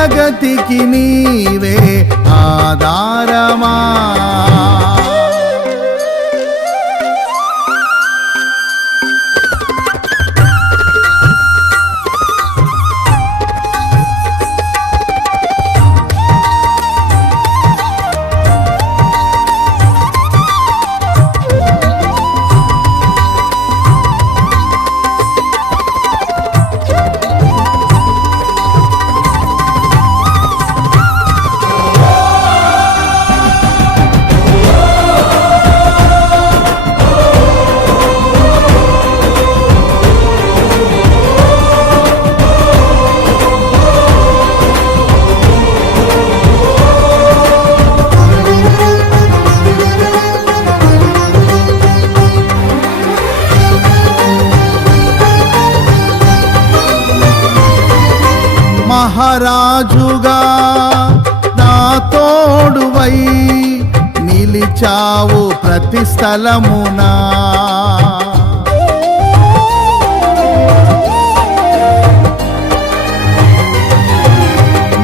జగతికి నీవే ఆధారమా? నిలిచావు ప్రతి స్థలమునా.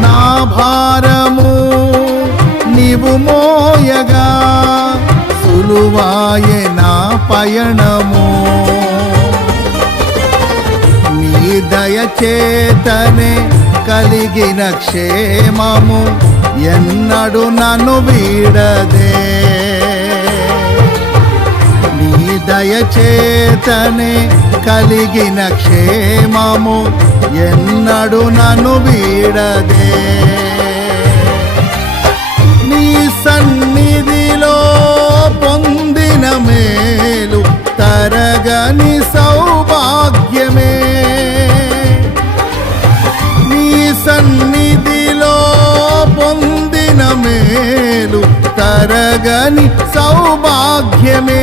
నా భారము నీవు మోయగా సులువాయే నా పయణము నీ దయచేతనే కలిగిన క్షేమము ఎన్నడు నన్ను వీడదే. దయచేతనే కలిగిన క్షేమము ఎన్నడు నన్ను వీడదే. నీ సన్నిధిలో పొందిన మేలు తరగని సౌభాగ్యమే. నీ సన్నిధిలో పొందిన మేలు తరగని సౌభాగ్యమే.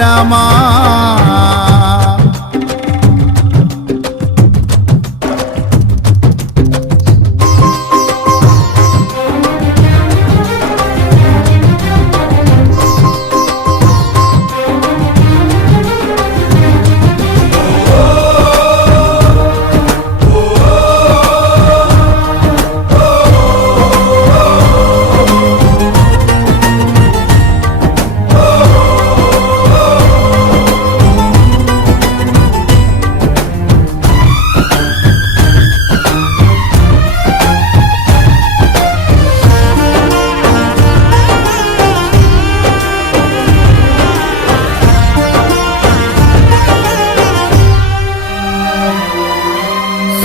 രാമാ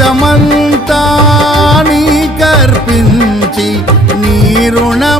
జీవితమంతా నీ కర్పించి నీ రుణం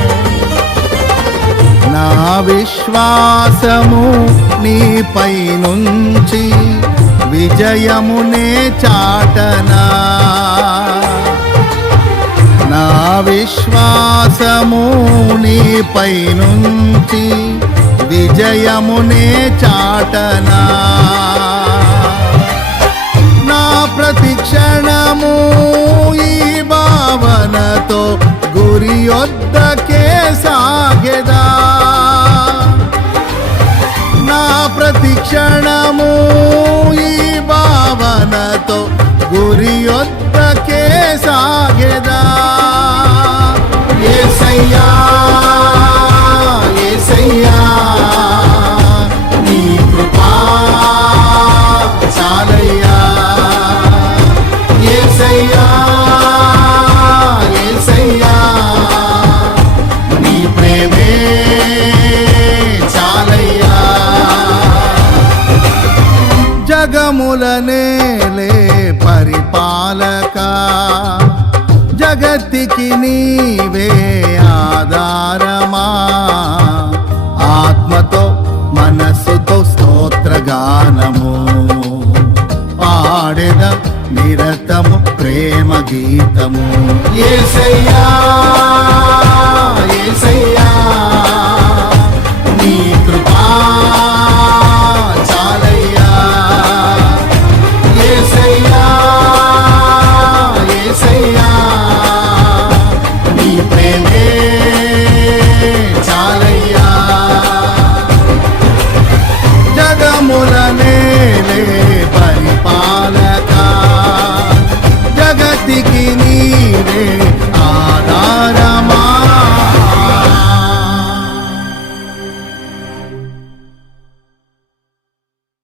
నా విశ్వాసము నీపై నుంచి విజయమునే చాటనా. నా విశ్వాసము నీపై నుంచి విజయమునే చాటనా. నా ప్రతిక్షణము సాగెదా ఏసయ్యా ఏసయ్యా నీ కృపా చాలయ్యా. ఏసయ్యా ఏసయ్యా నీ ప్రేమే చాలయ్యా. జగముల ప్రేమ గీతము. ఏసయ్యా ఏసయ్యా.